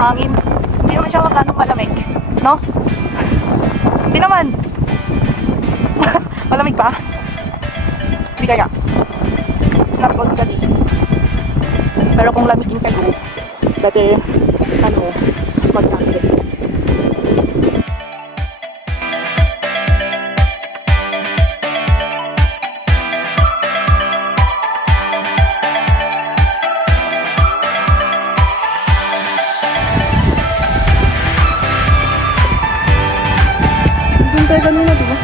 hangin. Hindi naman siya ganong malamig, no? Hindi naman. Malamig pa? Hindi kaya. It's not cold ka din. Pero kung lamigin kayo, better, mag-jacket. Doon tayo kanina, diba?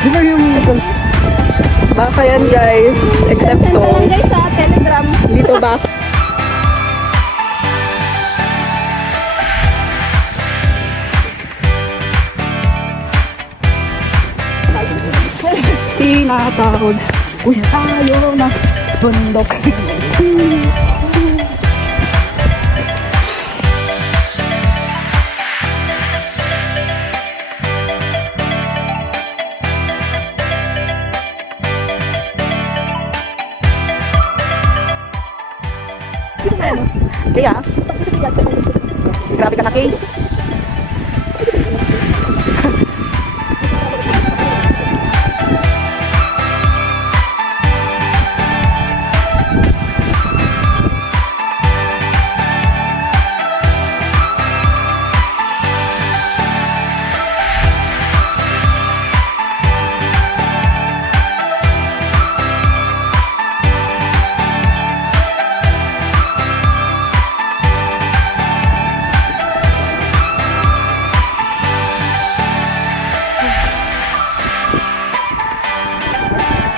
Di ba yung... Baka yan guys, except to... guys sa Telegram. Dito baka. Tinatawag. Uy, tayo na bundok. Kaya, grabe ka na, Kay.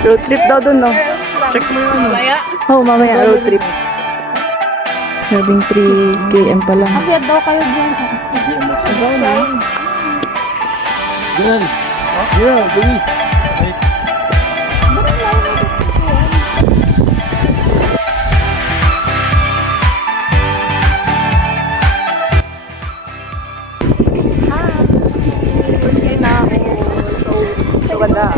Road trip daw dun, no? Check mo yung ano. Mamaya. Oh, mamaya road trip. Having 3 km pa lang. Akyat daw kayo dyan. Go na. Yan. Yan, bilis. So ganda.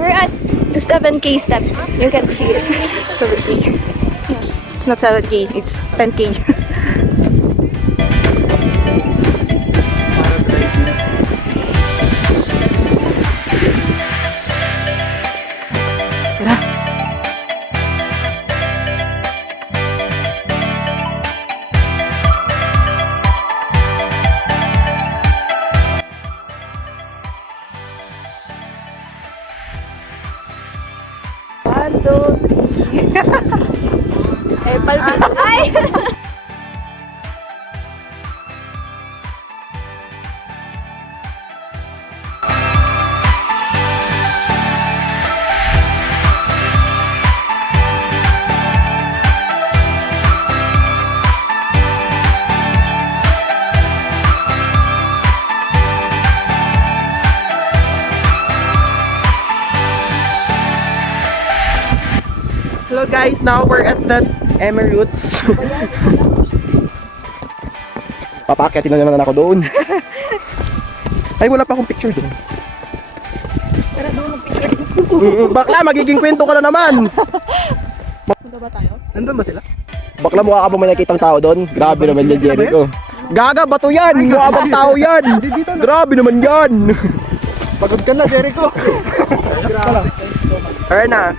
We're at the 7K steps. You can see it. 7K. It's not 7K, it's 10K. Tara. One, two, three. Eh, palpit. Ay! Hello guys, now we're at the Emirates. Papakyatin na naman ako doon. Ay, wala pa akong picture doon. Tara doon mag-picture. Bakla, magiging kwento ka na naman. Punta ba tayo? Nandun ba sila? Bakla, mukha ka ba may nakitang tao doon? Grabe naman yan, Jericho. Gaga, bato yan! Mukha bang tao yan? Grabe naman yan! Pagod ka na, Jericho. Grabe. Erna.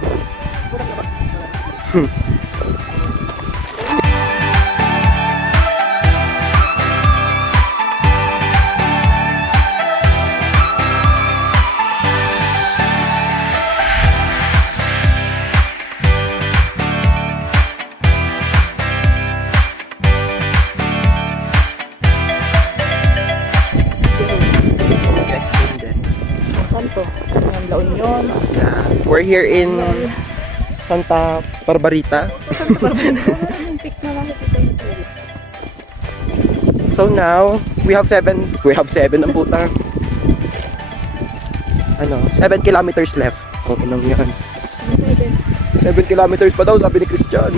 Saan to? Ang La Union. Yeah. We're here in Santa Barbarita. So now, we have 7 ang puta. Ano, 7 kilometers left. Okay lang yan. 7 kilometers pa daw, sabi ni Christian.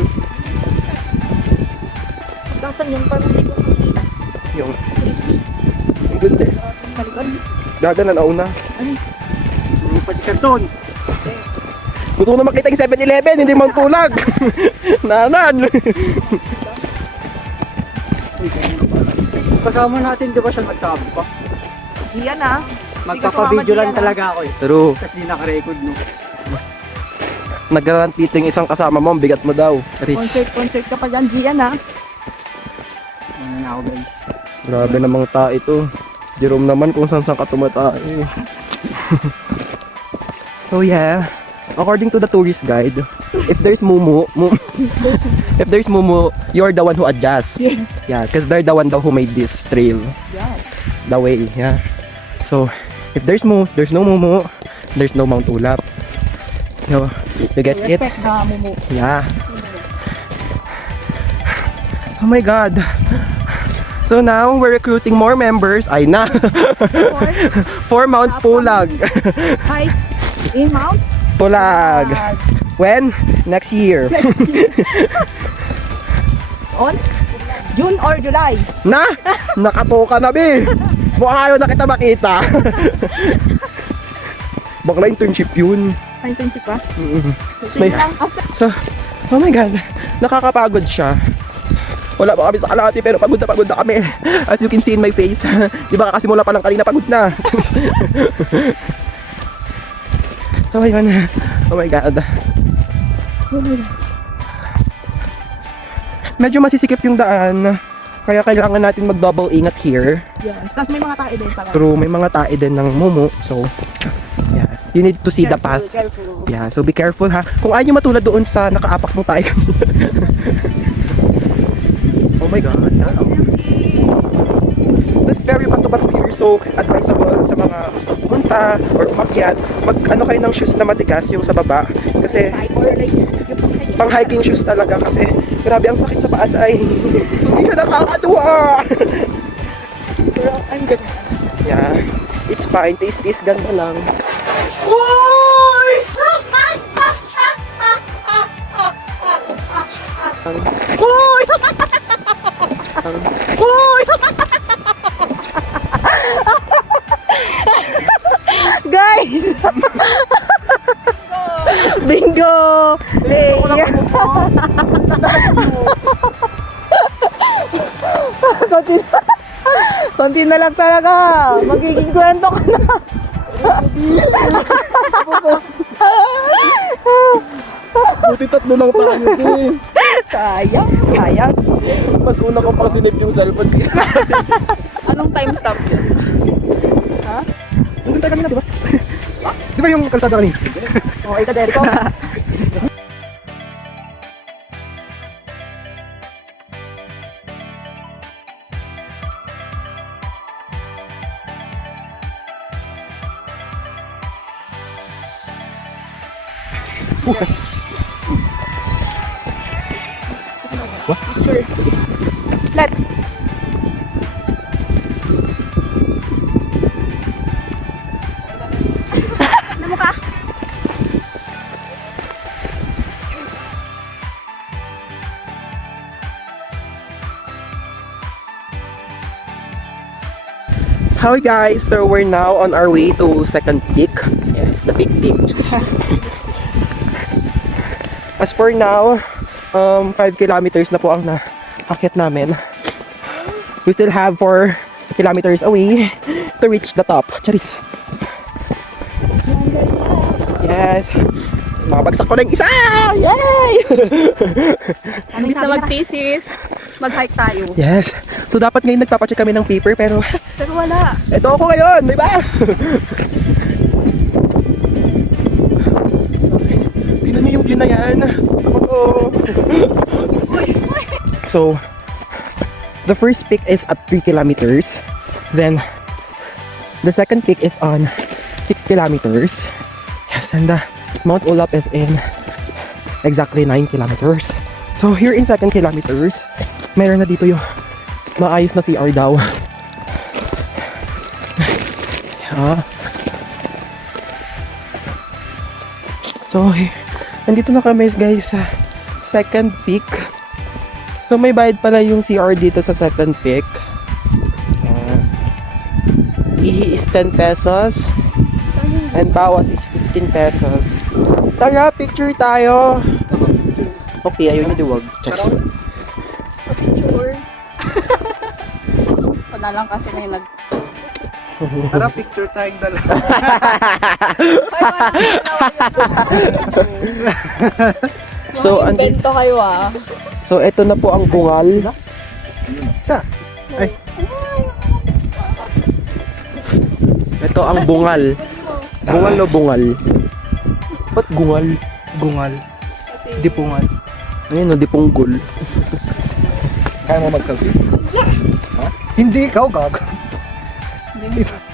Saan yung parang hindi ko makikita? Yung doon din. Malikod? Dada na nauna. Ay. Hindi pa dapat si Canton. Gusto ko na makita yung 7-Eleven, hindi Mount Pulag. Nanan. Kasama natin, di ba siya nagsabi pa? Gian ah. Magpapabideo lang talaga ako eh. True. Tapos di naka-record no. Nag-guarantee yung isang kasama mo, ang bigat mo daw. Aris. Concert ka pa dyan, Gian ah. Ano na ako guys. Grabe namang tae ito. Jerome naman kung saan ka tumatae. So yeah, according to the tourist guide, if there's mumu, if there's mumu, you're the one who adjusts. Yeah. Yeah, because they're the one daw who made this trail. Yeah. The way, yeah. So, if there's there's no mumu, there's no Mount Ulap. You gets it? Respect na mumu. Yeah. Oh my God. So now, we're recruiting more members. Ay na. For Mount Pulag. Hi. In Mount Pulag. When? Next year. On June or July. Na? Nakatoka na, be. Mukha ayaw na kita makita. Bakla internship yun. Ay, 20 pa. So, May- yun lang. After So, oh my God. Nakakapagod siya. Wala pa kami sa kalahati pero pagod na kami. As you can see in my face. Di ba kakasimula pa lang kanina pagod na. So ayun. Oh my God. Medyo masisikip yung daan. Kaya kailangan natin mag-double ingat here. yes. Tapos may mga tae din para. Pero may mga tae din ng mumu. So, yeah. You need to see the path. Careful. Yeah, so be careful ha. Kung ayaw nyo matulad doon sa nakaapak mong tayo. Oh my God. This very bato-bato here, so advisable sa mga gusto pumunta or umakyat, mag-ano kayo ng shoes na matigas yung sa baba. Kasi Or like, yung pang hiking shoes talaga kasi grabe ang sakit sa paa ay hindi ka nakakatuwa. Pero I'm good. Yeah, it's fine. Taste ganda lang. Guys! Bingo! Hey! Konti na lang talaga. Magiging kwento ka na. Buti tatlo lang tayo eh. Sayang. Sayang. Mas una ko pang sinip yung cellphone. Anong time stop yun? Nandun tayo kanina, di ba? Di ba yung kalsada kanina? Oh, ito, Derico. What? Sure. Let. Ano ka? Hi guys, so we're now on our way to second peak. Yes, the big peak. As for now, 5 kilometers na po ang nakakit namin. We still have 4 kilometers away to reach the top. Charis. Yes. Mabagsak ko na yung isa! Yay! Ano Imbis na mag-thesis, mag-hike tayo. Yes. So dapat ngayon nagpapacheck kami ng paper pero Pero wala. ito ako ngayon, di ba? Tingnan niyo yung view na yan. Ako to. So, the first peak is at 3 kilometers. Then, the second peak is on 6 kilometers. Yes, and the Mount Ulap is in exactly 9 kilometers. So, here in 2 kilometers, meron na dito yung maayos na CR daw. Yeah. So, nandito na kami guys sa second peak. So, may bayad pala yung CR dito sa second peak. Ihi is 10 pesos. And bawas is 15 pesos. Tara, picture tayo. Okay, ayaw niyo duwag. Picture. Wala lang kasi may nag... Tara, picture tayong dalawa. So, andito. Bento kayo ah. So, eto na po ang bungal. Isa. Ay, Ito ang bungal. Bungal o bungal? Ba't gungal? gungal. Dipungal. Ayun o, di punggol. Kaya mo mag-selfie? Hindi ikaw, gago.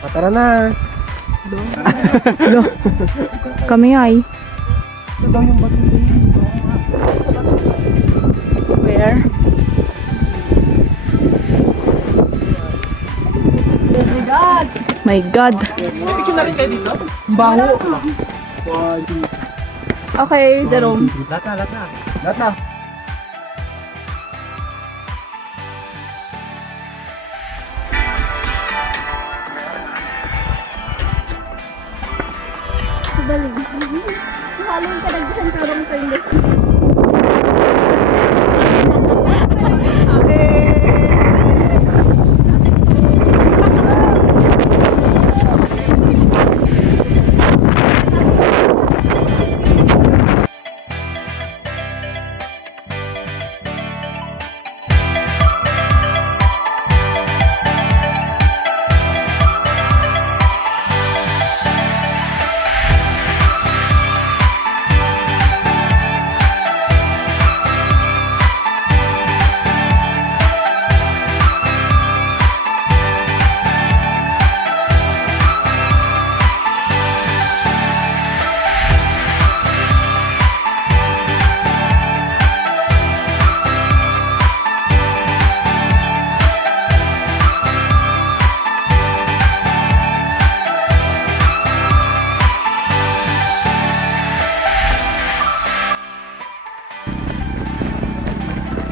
Tara na. Kami ay. Ito daw yung bato. Where? My God. Picture na rin kayo dito? Bango. Okay, Jerome. Lahat na. Balik. Halong ka nagbisan karong sa inyo.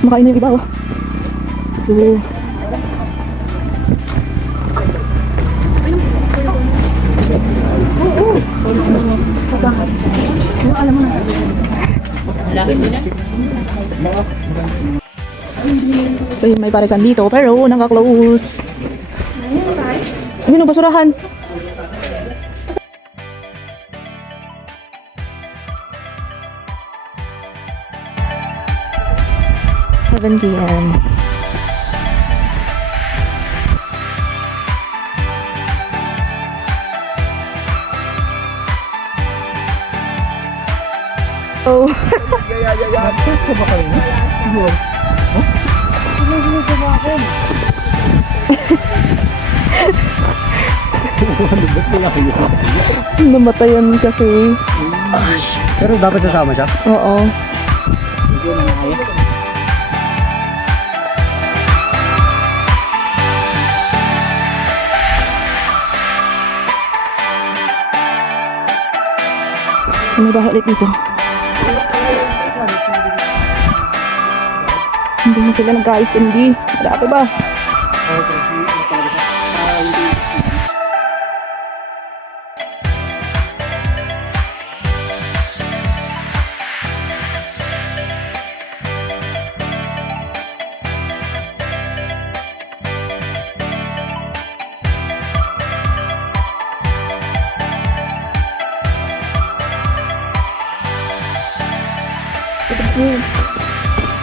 Makain na yung iba, oh. Oo. So yun, may parisan dito, pero naka-close. Ano basurahan? Seven PM. Oh. Namatayan kasi. Pero dapat sasama siya? Oo. So may bahay ulit dito. Hindi na sila nag-ayos kundi. Grabe ba?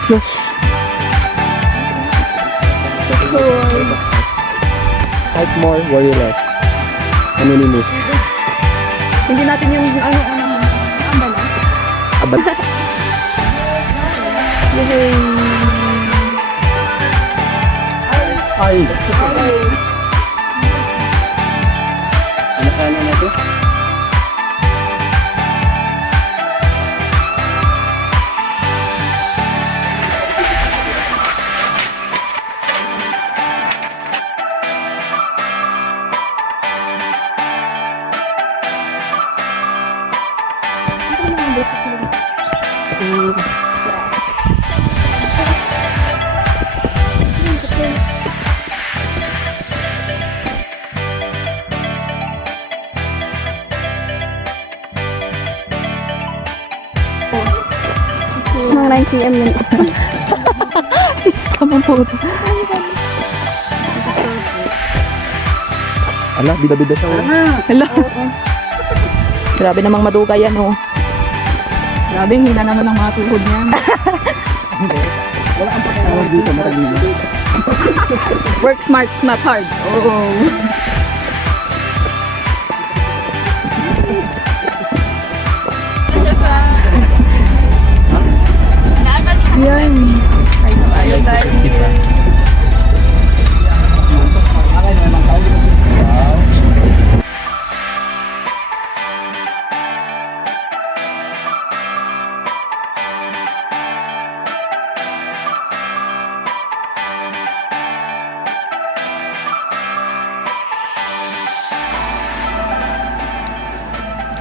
Yes. Type more, worry less. Anonymous. Hindi natin yung amba na. Abad. Ay. Ano na ito? 9 p.m. yung scam. Scam ang puto. Ala, bida-bida siya. Hello. Grabe namang madugay yan, oh. Grabe, ang hina naman ng mga tuhod niyan. Tawag dito, matalino. Work smart, not hard. Oh. Yan. Ayun, guys.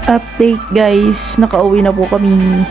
Update guys, nakauwi na po kami.